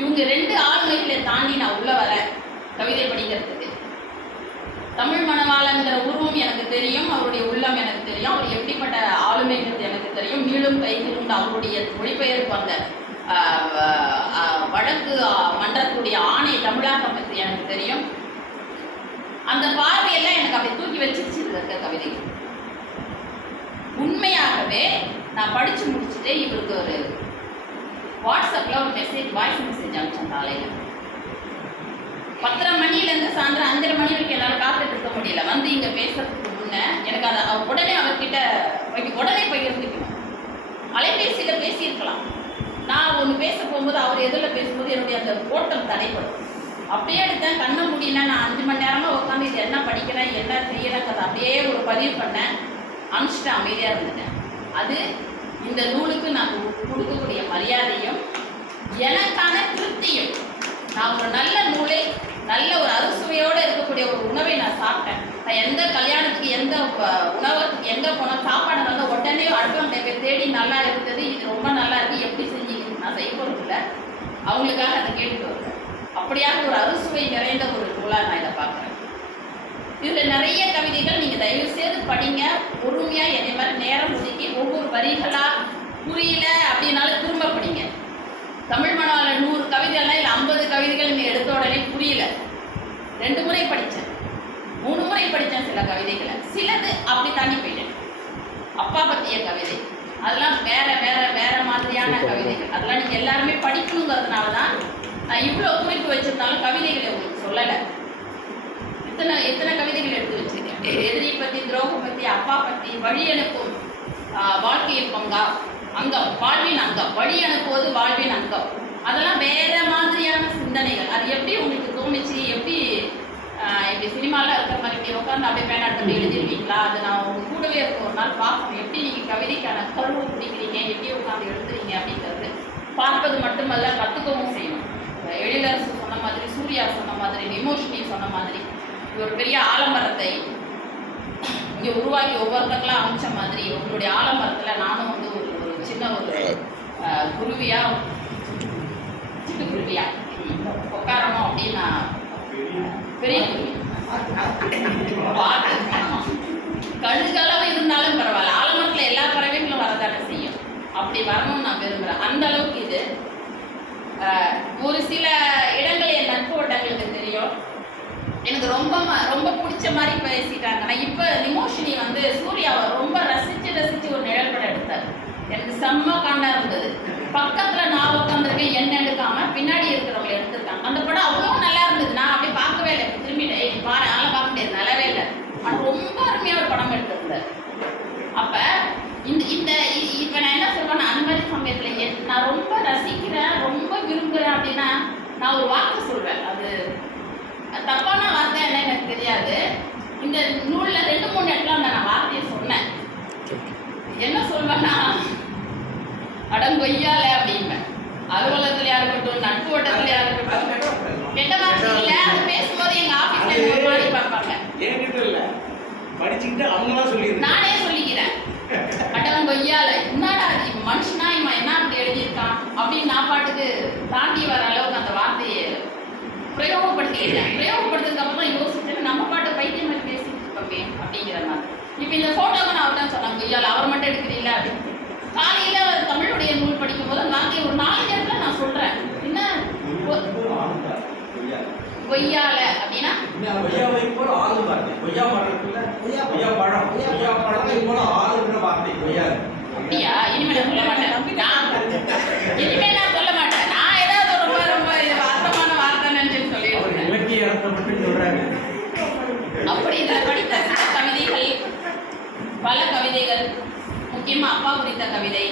இவங்க 2 ஆளுமைகளை தாண்டி நான் உள்ளே வரேன் கவிதை படிக்கிறதுக்கு. தமிழ் மணவாளங்கிற உருவம் எனக்கு தெரியும், அவருடைய உள்ளம் எனக்கு தெரியும், அவர் எப்படிப்பட்ட ஆளுமைங்கிறது எனக்கு தெரியும். நீளும் கைகளும் அவருடைய மொழிபெயர்ப்பு அந்த வழக்கு மன்றத்துடைய ஆணை தமிழாக்கம் பற்றி எனக்கு தெரியும். அந்த பார்வையெல்லாம் எனக்கு அப்படி தூக்கி வச்சிருச்சு இருக்க கவிதை. உண்மையாகவே நான் படித்து முடிச்சுட்டு இவருக்கு ஒரு வாட்ஸ்அப்பில் ஒரு மெசேஜ், வாய்ஸ் மெசேஜ் அனுப்பிச்சேன் காலையில். 10:30 மணிலேருந்து சாயந்தரம் 5:30 மணி வரைக்கும் என்னால் காத்துட்டு இருக்க முடியல. வந்து இங்கே பேசுறதுக்கு முன்னே எனக்கு அதை உடனே அவர்கிட்ட உடனே பகிர்ந்துக்கணும். அலைபேசியில் பேசியிருக்கலாம், நான் ஒன்று பேச போகும்போது அவர் எதில் பேசும்போது என்னுடைய அந்த ஓட்டம் தடைப்படும். அப்படியே எடுத்தேன், கண்ண முடியல. நான் 5 மணி நேரமாக உட்காந்து இது என்ன படிக்கிறேன் என்ன செய்யறேன் அதை அப்படியே ஒரு பதிவு பண்ணேன், அனுப்பிச்சிட்டு அமைதியாக இருந்துட்டேன். அது இந்த நூலுக்கு நான் கொடுக்கக்கூடிய மரியாதையும் எனக்கான திருப்தியும். நான் ஒரு நல்ல நூலை, நல்ல ஒரு அறுசுவையோடு இருக்கக்கூடிய ஒரு உணவை நான் சாப்பிட்டேன். நான் எந்த கல்யாணத்துக்கு எந்த உணவகத்துக்கு எங்கே போனால் சாப்பாடு வந்து உடனே அடுப்பை தேடி நல்லா இருந்தது, இது ரொம்ப நல்லா இருக்குது, எப்படி செஞ்சீங்கன்னு நான் செய்ய போகிறதில்ல, அவங்களுக்காக அதை கேட்டுட்டு வருவேன். அப்படியாக ஒரு அறுசுவை நிறைந்த ஒரு நூலாக நான் இதை பார்க்குறேன். இதில் நிறைய கவிதைகள் நீங்கள் தயவு செய்து படிங்க, பொறுமையாக என்னை மாதிரி நேரம் ஒதுக்கி ஒவ்வொரு வரிகளாக புரியல அப்படின்னாலும் திரும்ப படிங்க. தமிழ் மணவாளன் 100 கவிதைகள்லாம் இல்லை 50 கவிதைகள் நீங்கள் எடுத்த உடனே புரியல. 2 முறை படித்தேன், 3 முறை படித்தேன் சில கவிதைகளை, சிலது அப்படி தாண்டி போயிட்டேன். அப்பா பற்றிய கவிதை அதெல்லாம் வேற வேற வேற மாதிரியான கவிதைகள், அதெல்லாம் நீங்கள் எல்லாருமே படிக்கணுங்கிறதுனால தான் நான் இவ்வளோ குறிப்பு வச்சிருந்தாலும் கவிதைகளை உங்களுக்கு சொல்லலை. எத்தனை கவிதைகள் எடுத்து வச்சிருக்கேன். எதிரி பற்றி, துரோகம் பற்றி, அப்பா பற்றி, வழி அனுப்பும் வாழ்க்கையின் பங்கா, அங்கம் வாழ்வின் அங்கம், வழி அனுப்புவது வாழ்வின் அங்கம், அதெல்லாம் வேற மாதிரியான சிந்தனைகள். அது எப்படி உங்களுக்கு தோணுச்சு, எப்படி இப்படி சினிமாவில் இருக்கிற மாதிரி இப்படி உட்காந்து அப்படியே பேனா எடுத்து எழுதிருவீங்களா? அது நான் உங்கள் கூடவே இருக்க ஒரு நாள் பார்க்கணும், எப்படி நீங்கள் கவிதைக்கான கருவை பிடிக்கிறீங்க, எப்படி உட்காந்து எழுதுறீங்க அப்படிங்கிறது பார்ப்பது மட்டுமல்ல, கற்றுக்கவும் செய்யணும். எழிலரசு சொன்ன மாதிரி, சூர்யா சொன்ன மாதிரி, விமோஷினி சொன்ன மாதிரி ஒரு பெரிய ஆலமரத்தை இங்கே உருவாக்கி ஒவ்வொருத்தங்களாம் அமைச்ச மாதிரி உங்களுடைய ஆலமரத்தில் நானும் வந்து ஒரு சின்ன ஒரு குருவியா, சிட்டுக்குருவியா உட்காரணும் அப்படின்னு நான் பெரிய குருவி கழுகளவு இருந்தாலும் பரவாயில்ல, ஆலமரத்தில் எல்லா பறவைகளும் வரதானே செய்யும், அப்படி வரணும்னு நான் விரும்புகிறேன். அந்த அளவுக்கு இது ஒரு சில இடங்கள் என் நட்பு வட்டங்களுக்கு தெரியும். எனக்கு ரொம்ப பிடிச்ச மாதிரி பேசிட்டாங்க. நான் இப்போ நிமோஷினி வந்து சூர்யாவை ரொம்ப ரசித்து ஒரு நிழல் படம் எடுத்தார். எனக்கு செம்ம காண்டா இருந்தது. பக்கத்தில் நான் உட்காந்துருக்கேன், என்ன எடுக்காமல் பின்னாடி இருக்கிறவங்க எடுத்திருக்காங்க. அந்த படம் அவ்வளோ நல்லா இருந்தது. நான் அப்படி பார்க்கவே இல்லை, திரும்பிட்டேன், பாரு நல்லா பார்க்க முடியாது, நல்லாவே இல்லை. ஆனால் ரொம்ப அருமையாக ஒரு படம் எடுத்திருந்தார். அப்போ இப்போ நான் என்ன சொல்கிறேன்னா, அந்த மாதிரி சமயத்தில் நான் ரொம்ப ரசிக்கிறேன், ரொம்ப விரும்புகிறேன் அப்படின்னா நான் ஒரு வார்த்தை சொல்வேன். அது தப்பான வார்த்தை என்ன எனக்கு தெரியாது. இந்த நூலில் 2-3 இடத்துல நான் வார்த்தையை சொன்னேன். என்ன சொல்வேன்னா, அடங்கொய்யால அப்படின்பேன். அலுவலகத்துலையா இருக்கட்டும், நட்பு வட்டத்துலையா இருக்கட்டும், கெட்ட வார்த்தை இல்லை. அது பேசும்போது எங்கள் ஆஃபீஸில் மாறி பார்ப்பாங்க. நானே சொல்லிக்கிறேன், அடங்கொய்யால என்னடா மனுஷனா இவன் என்ன அப்படி எழுதியிருக்கான் அப்படின்னு நான் பாட்டுக்கு கொய்யால அவர் மட்டும் எடுக்கிறீங்களா அப்படின்னு. காலையில தமிழுடைய நூல் படிக்கும் போது நாங்கள் ஒரு 4 இடத்துல நான் சொல்றேன் என்ன கொய்யால அப்படின்னா கொய்யாவை போல ஆளு வார்த்தை கொய்யா பழத்துல கொய்யா பழம் கொய்யா பழத்தை போல ஆளுன்ற வார்த்தை கொய்யா. அப்படியா? இனிமே நான் சொல்ல மாட்டேன். இனிமே நான் சொல்ல மாட்டேன். நான் ஏதாவது ரொம்ப ரொம்ப அர்த்தமான வார்த்தை நினைச்சு சொல்லிடுறேன். இலக்கிய அர்த்தம் மட்டும் சொல்றாங்க. அப்படி இதில் படித்த கவிதைகள், பல கவிதைகள், முக்கியமா அப்பா குறித்த கவிதை.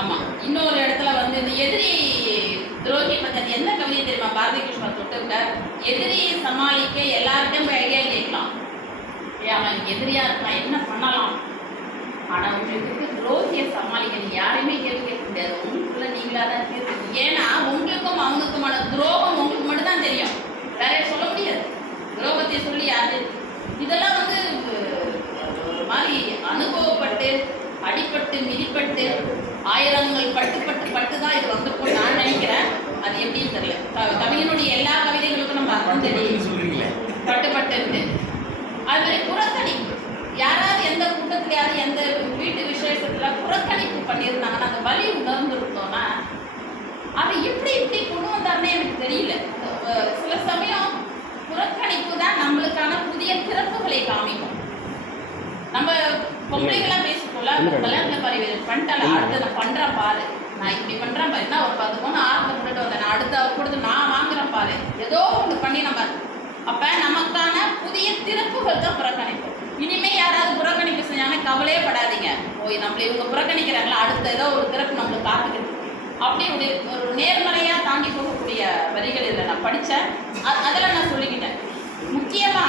ஆமா. இன்னொரு இடத்துல வந்து இந்த எதிரி துரோகி பத்தி எந்த கவிதை தெரியுமா? பாரதி கிருஷ்ணா தொட்டிருக்க எதிரி சமாளிக்க எல்லார்கிட்டையும் போய் ஐடியா கேட்கலாம். அவன் எதிரியா இருக்கான், என்ன பண்ணலாம்? ஆனா உங்களுக்கு துரோகியை சமாளிக்க நீங்க யாரையுமே கேள்வி கேட்க முடியாது. உங்களுக்குள்ள நீங்களா தான் தீர்த்து. ஏன்னா உங்களுக்கும் அவங்களுக்குமான துரோகம் உங்களுக்கு மட்டும் தான் தெரியும், வேற சொல்ல முடியாது. துரோகத்தை சொல்லி யாரு இதெல்லாம் வந்து ஒரு மாதிரி அனுபவப்பட்டு அடிப்பட்டு மிதிப்பட்டு ஆயிரங்கள் பட்டு தான் இது வந்திருக்கும் நான் நினைக்கிறேன். அது எப்படின்னு தெரியல. கவிஞனுடைய எல்லா கவிதைகளுக்கும் நம்ம அர்த்தம் தெரியும் பட்டு. அது மாதிரி புறக்கணிப்பு. யாராவது எந்த கூட்டத்திலேயாவது எந்த வீட்டு விசேஷத்துல புறக்கணிப்பு பண்ணியிருந்தாங்கன்னா அந்த வலி உணர்ந்துருந்தோம்னா அதை எப்படி கொண்டு வந்தாருன்னே எனக்கு தெரியல. சில சமயம் புறக்கணிப்பு தான் நம்மளுக்கான புதிய திறப்புகளை காமிக்கும். நம்ம பொம்பளைகளா பேசிக்கோல கல்யாணத்துல பாரு பண்ணிட்டால அடுத்து நான் பண்றேன் பாரு, நான் இப்படி பண்றேன் பாரு, நான் ஒரு 10 பவுன் ஆரம்பத்தை கொண்டுட்டு வந்தேன், நான் அடுத்த கொடுத்து நான் வாங்குறேன் பாரு, ஏதோ ஒன்று பண்ணி நம்ம அப்ப நமக்கான புதிய திறப்புகள் தான் புறக்கணிப்பு. இனிமே யாராவது புறக்கணிப்பு செஞ்சாங்கன்னா கவலையே படாதீங்க, போய் நம்மள இவங்க புறக்கணிக்கிறாங்களா அடுத்த ஏதோ ஒரு திறப்பு நம்மளுக்கு காத்துக்கிட்டு அப்படி ஒரு நேர்மறையா தாண்டி போகக்கூடிய வரிகள் இதில் நான் படித்தேன். அதெல்லாம் நான் சொல்லிக்கிட்டேன். முக்கியமா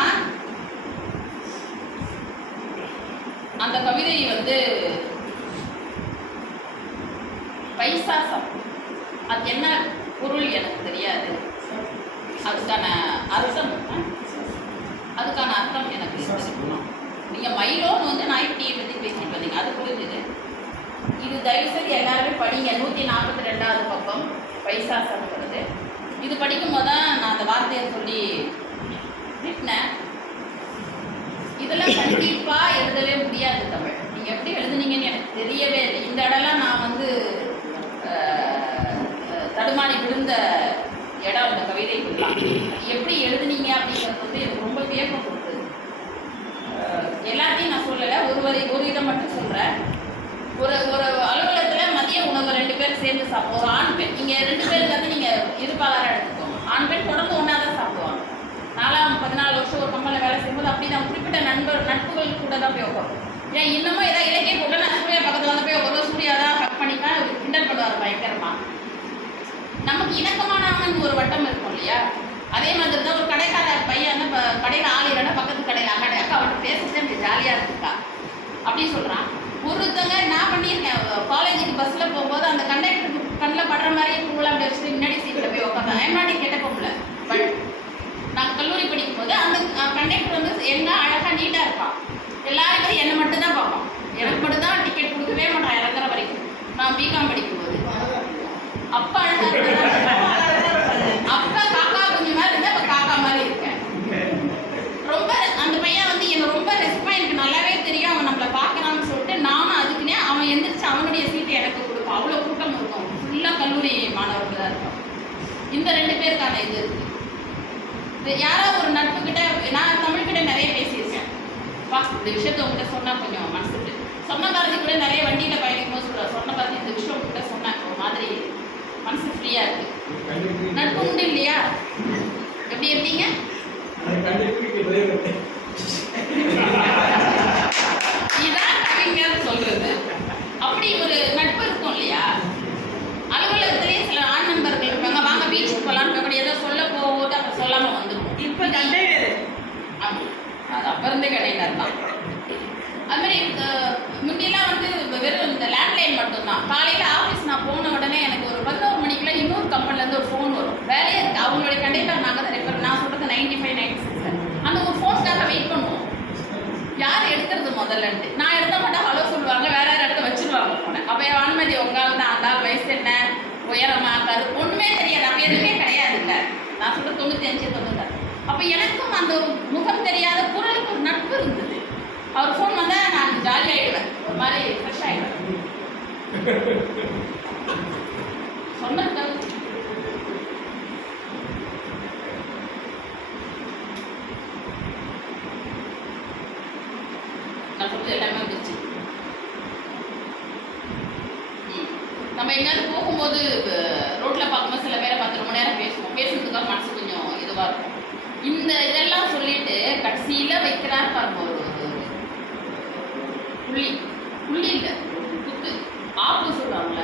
அந்த கவிதை வந்து பைசாசம், அது என்ன பொருள் எனக்கு தெரியாது, அதுக்கான அர்த்தம் எனக்கு தெரியும். நீங்கள் மயிலோன்னு வந்து நாய்க்குட்டியை பற்றி பேசிட்டு வந்தீங்க, அது புரிஞ்சுது. இது தயவுசெய்து எல்லாருமே படிங்க. 142வது பக்கம் பைசாசம் வருது. இது படிக்கும்போது தான் நான் அந்த வார்த்தையை சொல்லி விட்டேன். இதெல்லாம் கண்டிப்பாக எழுதவே முடியாது தமிழ். நீங்கள் எப்படி எழுதுனீங்கன்னு எனக்கு தெரியவே இல்லை. இந்த இடம்லாம் நான் வந்து தடுமாறி விழுந்த இடம் இந்த கவிதைக்குள்ளாம். எப்படி எழுதுனீங்க அப்படிங்கிறது வந்து எனக்கு ரொம்ப வியப்பம் கொடுத்தது. எல்லாத்தையும் நான் சொல்லலை, ஒரு இதை மட்டும் சொல்கிறேன். ஒரு அலுவலகத்தில் மதிய உணவு 2 பேர் சேர்ந்து சாப்பிடுவோம். ஒரு ஆண் பெண், நீங்கள் 2 பேருக்கு வந்து நீங்கள் இருப்பாளராக எடுத்துக்கோங்க. ஆண் பெண் தொடர்ந்து ஒன்றா தான் சாப்பிடுவாங்க. 14 வருஷம் ஒரு கம்பெனியில் வேலை செய்யும்போது அப்படி தான் குறிப்பிட்ட நட்புகள் கூட தான் போய் உட்காரும். ஏன் இன்னமும் ஏதாவது இலக்கிய போட்டு நான் சூர்யா பக்கத்தில் வந்து போய் ஒரு சூர்யா தான் ஹக் பண்ணிக்கா கிண்டல் பண்ணுவார் பயங்கரமா. நமக்கு இணக்கமானவன் ஒரு வட்டம் இருக்கும் இல்லையா? அதே மாதிரி தான் ஒரு கடைக்கார பையன் வந்து கடையில் ஆள் இல்லைன்னா பக்கத்து கடையில் அக்கா அவன் பேசுறது எனக்கு ஜாலியாக இருக்குக்கா அப்படின்னு சொல்கிறான். ஒருத்தங்க நான் பண்ணியிருக்கேன், காலேஜுக்கு பஸ்ஸில் போகும்போது அந்த கண்டக்டருக்கு கண்ணில் படுற மாதிரி பூலாம் அப்படி வச்சுட்டு முன்னாடி சீட்டில் போய் உட்காந்தேன். ஐமாட்டி கேட்ட போகல. பட் நான் கல்லூரி படிக்கும் போது அந்த கண்டக்டர் வந்து என்ன அழகாக நீட்டாக இருப்பான். எல்லாருக்கும் என்னை மட்டும்தான் பார்ப்பான், எனக்கு மட்டும்தான் டிக்கெட் கொடுக்கவே மாட்டான் இறங்குற வரைக்கும். நான் பிகாம் படிக்கும்போது அப்பா அப்பா காக்கா கொஞ்சம் மாதிரி இருந்தால் இப்போ காக்கா மாதிரி இருக்கேன். ரொம்ப அந்த பையன் வந்து என்னை ரொம்ப ரெஸ்பாக எனக்கு நல்லாவே தெரியும் அவன் நம்மளை பார்க்குறான்னு சொல்லிட்டு நானும் அதுக்குன்னே அவன் எந்திரிச்சு அவனுடைய சீட்டை எனக்கு கொடுப்பான். அவ்வளோ கூட்டம் இருக்கும், ஃபுல்லாக கல்லூரி மாணவர்கள் தான் இருக்கும். இந்த 2 பேருக்கான இது யாராவது ஒரு நட்புக்கிட்ட நான் தமிழ்கிட்ட நிறைய பேசியிருக்கேன். இந்த விஷயத்த உங்ககிட்ட சொன்னால் கொஞ்சம் மனசுக்கு சொன்ன பாரதி கூட நிறைய வண்டியில் பயணிக்கும் போது சொல்கிறேன், சொன்ன பாரதி இந்த விஷயம் உங்ககிட்ட சொன்னேன், ஒரு மாதிரி மனசு ஃப்ரீயாக இருக்குது. நட்பு உண்டு இல்லையா? எப்படிங்க இதான் கவிஞர் சொல்றது. அப்படி ஒரு நட்பு இருக்கும் இல்லையா? அலுவலகத்திலேயே சில ஆண் நண்பர்கள் இருப்பாங்க, வாங்க பீச்சுக்கு போகலான்னு அப்படி ஏதோ சொல்ல போகும்போது அப்போ சொல்லாமல் வந்துடும். இப்போ அது அப்போ இருந்தே கடையினர் தான். அது மாதிரி முன்னெல்லாம் வந்து வெறும் இந்த லேண்ட்லைன் மட்டும்தான். காலையில் ஆஃபீஸ் நான் போன உடனே எனக்கு ஒரு 11 மணிக்குள்ள இன்னொரு கம்பெனிலேருந்து ஒரு ஃபோன் வரும். வேலையே இருக்குது, அவங்களுடைய கண்டக்டர் நாங்கள் தான் ரெஃபர். நான் சொல்கிறது 95, 96. அந்த ஒரு ஃபோன்ஸ்க்காக வெயிட் பண்ணுவோம், யார் எடுக்கிறது முதல்லன்ட்டு. நான் எடுத்த மாட்டேன், ஹலோ சொல்லுவாங்க, வேற யார் இடத்த வச்சுருவாங்க போனேன். அப்போ வான்மதி உங்கால் தான், அந்த வயசு என்ன, உயரமா, கரு ஒன்றுமே தெரியாது. அப்போ எதுவுமே கிடையாது. இல்லை நான் சொல்கிறது 95, 96. அப்போ எனக்கும் அந்த முகம் தெரியாத குரலுக்கு ஒரு நட்பு இருந்தது. அவர் ஃபோன் வந்தால் நான் ஜாலி ஆகிடுவேன், ஒரு மாதிரி ஃப்ரெஷ் ஆகிடுவேன். சொன்னது நான் சொல்றது எல்லாமே வந்துச்சு. நம்ம எங்கேயாவது போகும்போது ரோட்டில் பார்க்கும்போது சில பேரை 10 மணி நேரம் பேசுவோம். பேசுறதுக்காக மனசு கொஞ்சம் இதுவாக இருக்கும். இந்த இதெல்லாம் சொல்லிட்டு கடைசியில் வைக்கிறார் பாருங்க ஒரு புள்ளி, புள்ளி இல்லை குத்து, ஆப்பு சொல்லுவாங்கள்ல,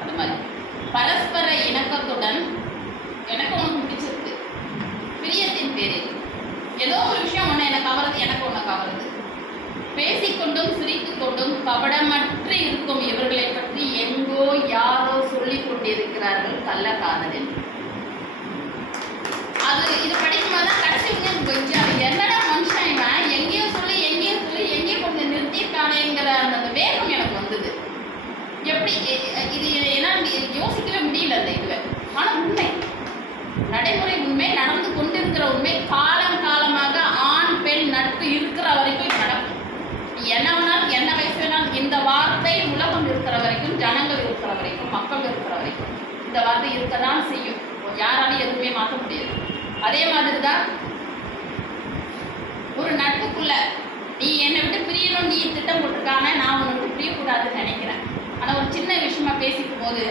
அது மாதிரி பரஸ்பர இணக்கத்துடன் எனக்கு உனக்கு பிடிச்சிருக்கு, பிரியத்தின் பேரில் ஏதோ ஒரு விஷயம் ஒன்று எனக்கு கவருது, எனக்கு ஒன்று கவருது. பேசிக்கொண்டும் சிரித்துக் கொண்டும் கபடமற்று இருக்கும் இவர்களை பற்றி எங்கோ யாரோ சொல்லிக் கொண்டிருக்கிறார்கள் கள்ளக்காதலில். அது இது படிக்கும்போது தான் கடைசி கொஞ்சம் என்னடா மனுஷன் இவன் எங்கேயோ சொல்லி எங்கேயோ கொஞ்சம் நிறுத்திட்டானேங்கிற அந்த வேகம் எனக்கு வந்தது. எப்படி இது என்னால் யோசிக்கவே முடியல அந்த இதுவை. ஆனால் உண்மை, நடைமுறை உண்மை, நடந்து கொண்டிருக்கிற உண்மை, காலம் காலமாக ஆண் பெண் நட்பு இருக்கிற வரைக்கும் நடக்கும். என்ன வேணாலும் என்ன வயசு வேணாலும் இந்த வார்த்தை உலகம் இருக்கிற வரைக்கும், ஜனங்கள் இருக்கிற வரைக்கும், மக்கள் இருக்கிற வரைக்கும் இந்த வார்த்தை இருக்கதான் செய்யும். யாராலையும் எதுவுமே மாற்ற முடியாது. அதே மாதிரி தான் ஒரு நட்புக்குள்ள நீ என்னை விட்டு பிரியணும், நீ திட்டம் போட்டிருக்கான, நான் உன்னை விட்டு பிரியக்கூடாதுன்னு நினைக்கிறேன். ஆனால் ஒரு சின்ன விஷயமா பேசிக்கும் போது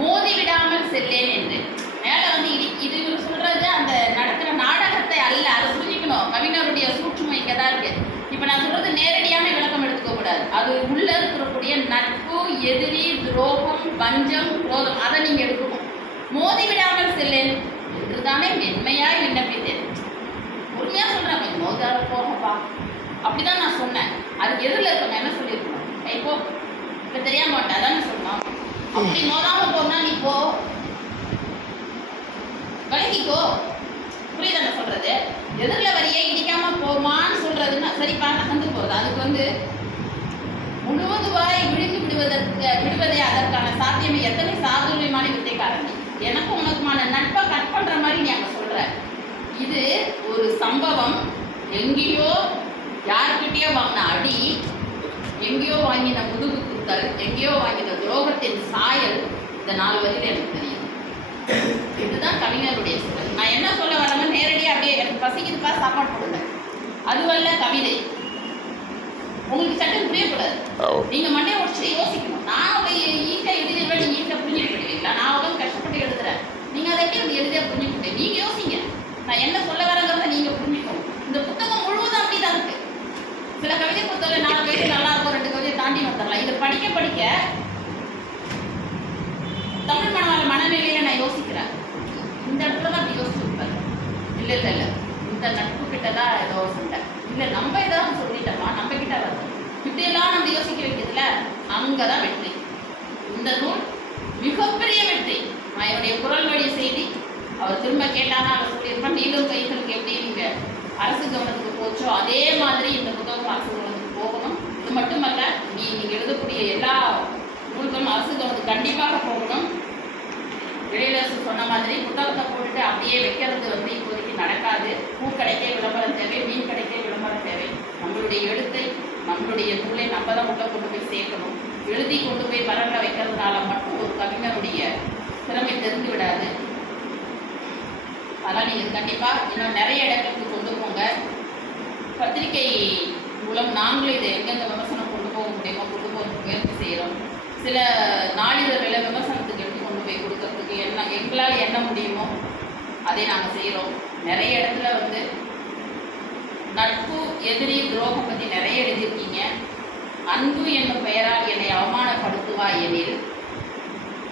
மோதி விடாமல் செல்லேன் என்று மேலே வந்து இது இவர் சொல்றது அந்த நடக்கிற நாடகத்தை அல்ல, அதை புரிஞ்சுக்கணும். கவிஞருடைய சூட்சுமை இங்கே தான் இருக்கு. இப்போ நான் சொல்றது நேரடியான விளக்கம் எடுத்துக்க கூடாது. அது உள்ள இருக்கக்கூடிய நட்பு, எதிரி, துரோகம், பஞ்சம், குரோதம், அதை நீங்க எடுக்கணும். மோதி விடாமல் செல்லேன் என்றுதானே மென்மையாய் விண்ணப்பித்தேன். உண்மையா சொல்றேன், கொஞ்சம் மோதாத போகப்பா அப்படிதான் நான் சொன்னேன். அதுக்கு எதிரில் இருக்கவங்க என்ன சொல்லியிருக்கணும், இப்போ இப்போ தெரியாம மாட்டேன் அதான் சொல்லணும். அப்படி மோதாம போனா நீ போ, விலகிக்கோ. புரியுது என்ன சொல்றது? எதிரில் வரியே இடிக்காம போமான்னு சொல்றதுன்னா சரிப்பா நகர்ந்து போகிறது. அதுக்கு வந்து முழுவதுவாய் விழுந்து விடுவதே அதற்கான சாத்தியமே எத்தனை சாதுரியமான வித்தைக்காரங்க. எனக்கும் உனக்குமான நட்பை கட் பண்ற மாதிரி நீ அங்க சொல்ற. இது ஒரு சம்பவம், எங்கேயோ யார்கிட்டயோ வாங்கின அடி, எங்கேயோ வாங்கின முதுகு குத்தல், எங்கேயோ வாங்கின துரோகத்தின் சாயல் இந்த 4 வரியில் எனக்கு தெரியும். இதுதான் கவிஞருடைய சிறப்பு. நான் என்ன சொல்ல வரேன்னா நேரடியாக அப்படியே எனக்கு பசிக்குதுப்பா சாப்பாடு போடுங்க, அதுவல்ல கவிதை. உங்களுக்கு சட்டம் புரியக்கூடாது. நீங்க மண்டையை உடச்சு யோசிக்கணும். நான் அப்படியே ஈஸியாக எழுதிடுவேன், நீங்க ஈஸியாக புரிஞ்சுக்க முடியுங்களா? நான் அவ்வளோ கஷ்டப்பட்டு எழுதுறேன், நீங்க அதை எப்படி எளிதாக புரிஞ்சுக்கிட்டேன். நீங்க யோசிங்க, நான் என்ன சொல்ல வரேங்கிறத நீங்க புரிஞ்சுக்கணும். இந்த புத்தகம் முழுவதும் அப்படிதான் இருக்கு. சில கவிதை புத்தகம் 4 கவிதை நல்லா இருக்கும், 2 கவிதையை தாண்டி வந்துடலாம். இதை படிக்க படிக்க தமிழ் மனநிலையில நான் யோசிக்கிறேன், இந்த இடத்துல தான் அப்படி யோசிச்சிருப்பேன். இல்லை இல்லை இல்லை இந்த நட்பு கிட்ட தான் ஏதோ சண்டை, இல்லை நம்ம ஏதாவது சொல்லிட்டோமா, நம்ம கிட்ட வருது, இப்படியெல்லாம் நம்ம யோசிக்க வைக்கிறதுல அங்கதான் வெற்றி. இந்த நூல் மிகப்பெரிய வெற்றி. நான் என்னுடைய குரல் வழி செய்தி அவர் திரும்ப கேட்டானா அதை சொல்லியிருப்பேன். நீளும் கைகளுக்கு எப்படி நீங்க அரசு கவனத்துக்கு போச்சோ அதே மாதிரி இந்த புத்தகம் அரசு கவனத்துக்கு போகணும். இது மட்டுமல்ல, நீங்க எழுதக்கூடிய எல்லா நூல்களும் அரசு கவனத்துக்கு கண்டிப்பாக போகணும். வெளியிலரசு சொன்ன மாதிரி புத்தகத்தை போட்டுட்டு அப்படியே வைக்கிறது வந்து இப்போதைக்கு நடக்காது. பூ கடைக்கே விளம்பரம் தேவை, மீன் கடைக்கே விளம்பரம் தேவை. நம்மளுடைய எழுத்தை, நம்மளுடைய நூலை நம்ம தான் உள்ள கொண்டு போய் சேர்க்கணும். எழுதி கொண்டு போய் பரவல வைக்கிறதுனால மட்டும் ஒரு கவிஞருடைய திறமை தெரிந்து விடாது. அதனால் நீங்கள் கண்டிப்பாக இன்னும் நிறைய இடங்களுக்கு கொண்டு போங்க. பத்திரிகை மூலம் நாங்களும் இதை எங்கெந்த விமர்சனம் கொண்டு போக முடியுமோ கொண்டு போக முயற்சி செய்கிறோம். சில நாளிதழ்களை விமர்சனத்துக்கு எடுத்து கொண்டு போய் கொடுக்கறதுக்கு எங்களால் என்ன முடியுமோ அதை நாங்கள் செய்கிறோம். நிறைய இடத்துல வந்து நட்பு, எதிரி, துரோகம் பற்றி நிறைய எழுதியிருக்கீங்க. அன்பு என்னும் பெயரால் என்னை அவமானப்படுத்துவாய் எனில்,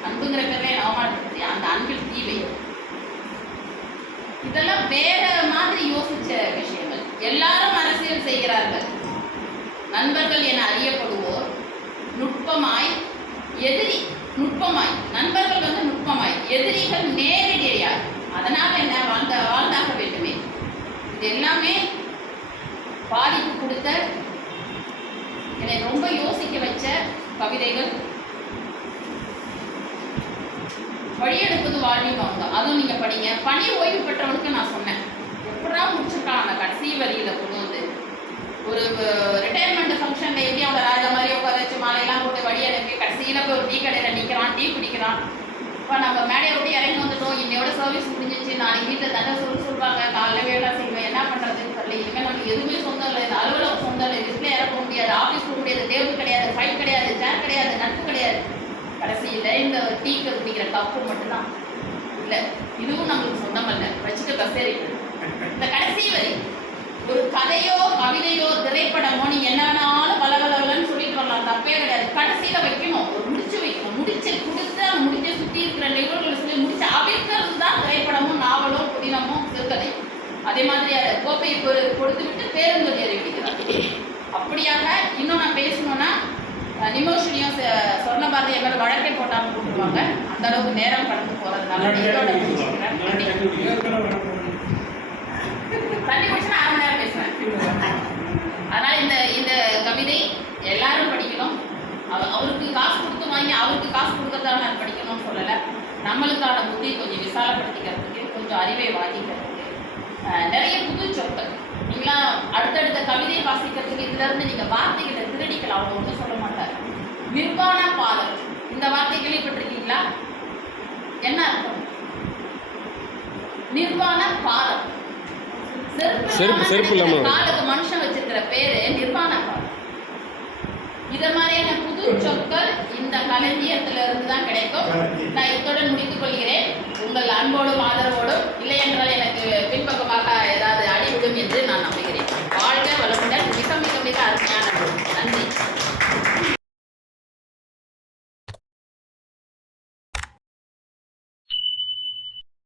அன்புங்கிற பேரில் என்னை அவமானப்படுத்தி அந்த அன்பில் தீவை. இதெல்லாம் வேற மாதிரி யோசிச்ச விஷயங்கள். எல்லாரும் அரசியல் செய்கிறார்கள். நண்பர்கள் என அறியப்படுவோர் நுட்பமாய், எதிரி நுட்பமாய், நண்பர்கள் வந்து நுட்பமாய், எதிரிகள் நேரடியாய். அதனால் என்ன வாழ்ந்தாக வேண்டுமே. இது எல்லாமே பாதிப்பு கொடுத்த, என்னை ரொம்ப யோசிக்க வச்ச கவிதைகள். வழியெடுப்பது வாழ்வின் வாங்க, அதுவும் நீங்க படிங்க. பணி ஓய்வு பெற்றவனுக்கு நான் சொன்னேன், எப்படா முடிச்சிருக்கான் அந்த கடைசி வரியில கொண்டு வந்து ஒரு ரிட்டையர்மெண்ட் ஃபங்க்ஷன்ல எப்படி அவங்க ராஜா மாதிரி உட்கார வச்சு மாலையெல்லாம் போட்டு வழி அனுப்பி கடைசியில் போய் ஒரு டீ கடையில் நிற்கிறான், டீ குடிக்கிறான். இப்போ நம்ம மேடையை விட்டு இறங்கி வந்துட்டோம், இன்னையோட சர்வீஸ் முடிஞ்சிச்சு, நாளைக்கு வீட்டில் தண்டை சொல்லுவாங்க, காலைல வேலை செய்வேன், என்ன பண்ணுறதுன்னு தெரியல. இனிமேல் நமக்கு எதுவுமே சொந்தம் இல்லை, இந்த அலுவலகம் சொந்தம் இல்லை, டிஸ்பிளே இறக்க முடியாது, ஆஃபீஸ் போக முடியாது, டேபிள் கிடையாது, ஃபைல் கிடையாது, சேர் கிடையாது, நட்பு கிடையாது. கடைசியில் இந்த டீக்கு குடிக்கிற கப்பு மட்டும்தான் இல்லை. இதுவும் நம்மளுக்கு சொந்தம் இல்லை, வச்சுட்டு பஸ் ஏறிட்டு இந்த கடைசி வரை ஒரு கதையோ கவிதையோ திரைப்படமோ நீங்க என்ன வேணாலும் பலவலன்னு சொல்லிட்டு வரலாம், தப்பே கிடையாது. கடைசியில வைக்கணும், ஒரு முடிச்சு வைக்கணும், முடிச்சு கொடுத்து அந்த முடிச்சை சுற்றி இருக்கிற நிகழ்வுகளை சொல்லி முடிச்சு அவிழ்க்கிறது தான் திரைப்படமும் நாவலோ புதினமும் சிறுகதை. அதே மாதிரி அதை கோப்பையை கொடுத்து விட்டு பேருந்து அறிவிக்கிறார். அப்படியாக இன்னும் நான் பேசணும்னா நிமோஷனியும் சொர்ண பாரதி எங்களை வழக்கை போட்டாமல் கூப்பிடுவாங்க. அந்த அளவுக்கு நேரம் கடந்து போறதுனால தண்ணி குடிச்சுன்னா 1/2 மணி நேரம் பேசுவேன். அதனால இந்த கவிதை எல்லாரும் படிக்கணும். அவருக்கு காசு கொடுத்து வாங்கி அவருக்கு காசு கொடுக்கறதால நான் படிக்கணும்னு சொல்லலை. நம்மளுக்கான புத்தி கொஞ்சம் விசாலப்படுத்திக்கிறதுக்கு, கொஞ்சம் அறிவை வாங்கிக்கிறதுக்கு, நிறைய புது சொற்கள் நீங்களாம் அடுத்தடுத்த கவிதையை வாசிக்கிறதுக்கு இதுல இருந்து நீங்க வார்த்தைகளை திருடிக்கலாம். அவங்க ஒன்றும் சொல்ல மாட்டார். நிர்வாண பாதம், இந்த வார்த்தை கேள்விப்பட்டிருக்கீங்களா? என்ன அர்த்தம்? நிர்வாண பாதம், செருப்பு இல்லாம காலுக்கு மனுஷன் வச்சிருக்கிற பேரு நிர்வாண பாதம். இத மாதிரியான புது சொற்கள் இந்த களஞ்சியத்துல இருந்து தான் கிடைக்கும். நான் இத்துடன் முடித்துக் கொள்கிறேன். உங்கள் அன்போடும் ஆதரவோடும், இல்லை என்றால் எனக்கு பின்பக்கமாக ஏதாவது அடிவிடும் என்று நான் நம்புகிறேன். வாழ்க வளமுடன். மிக மிக மிக அருமை.